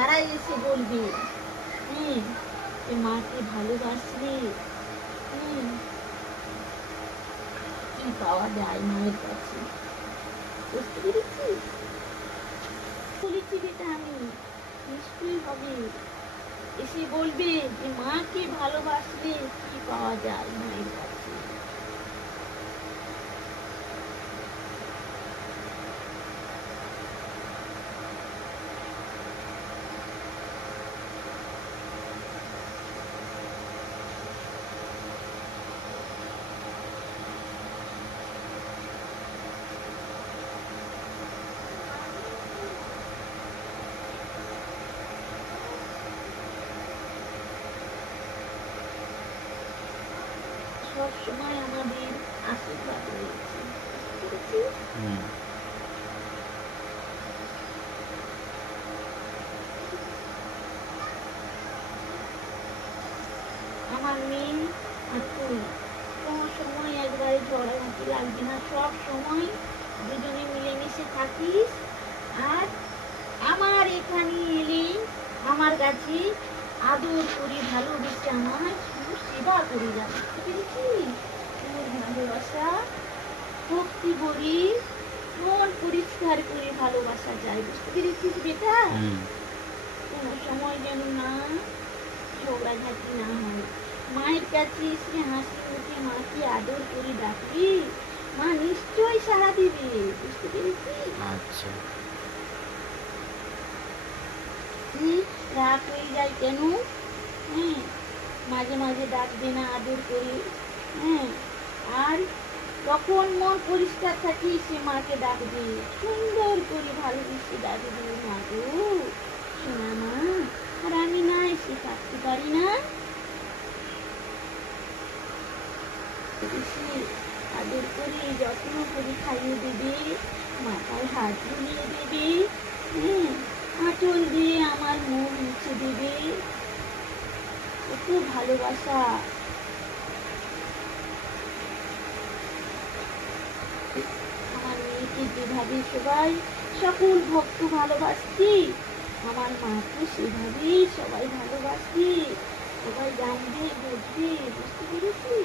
তারাই এসে বলবে যে মাকে ভালোবাসলে কি পাওয়া যায় মায়ের কাছে। বুঝতে পেরেছিস? বলেছি বেটা আমি, নিশ্চয়ই হবে। এসে বলবে যে মাকে ভালোবাসলে কি পাওয়া যায় মায়ের কাছে। সব সময় আমাদের আশীর্বাদ রয়েছে। আমার মেয়ে আর তুই কোনো সময় একবারে ঝগড়াঝাঁটি লাগবে না, সব সময় দুজনে মিলেমিশে থাকিস। আর আমার এখানে এলে আমার কাছে আদর করি, ভালোবেসে আমার সেবা করে যাবে। তোর ভালোবাসা ভক্তি করি, মন পরিষ্কার করে ভালোবাসা যায়। বুঝতে পেরেছিস বেটা? কোনো সময় যেন না ঝগড়াঝাঁটি না হয়। মায়ের কাছে এসে হাসি মুখে মাকে আদর করে ডাকবি, মা নিশ্চয়ই সাড়া দিবে। বুঝতে পেরেছিস? আচ্ছা। রাগ হয়ে যায় কেন? মাঝে মাঝে ডাকবে না আদর করে। আর তখন মন পরিষ্কার থাকি সে মাকে ডাকবে, সুন্দর করে ভালোবেসে ডাকবে, মা গো শোনা মা। আর আমি না এসে থাকতে পারি না। আদর করে যত্ন করে খাইয়ে দেবে, মাথায় হাত বুলিয়ে দেবে, আঁচল দিয়ে আমার মুখ মুছে দেবে। খুব ভালোবাসা। আমার মেয়েকে যেভাবে সবাই সকল ভক্ত ভালোবাসছি, আমার মাকে সেভাবেই সবাই ভালোবাসছি। সবাই জানবে, বুঝবে। বুঝতে পেরেছি?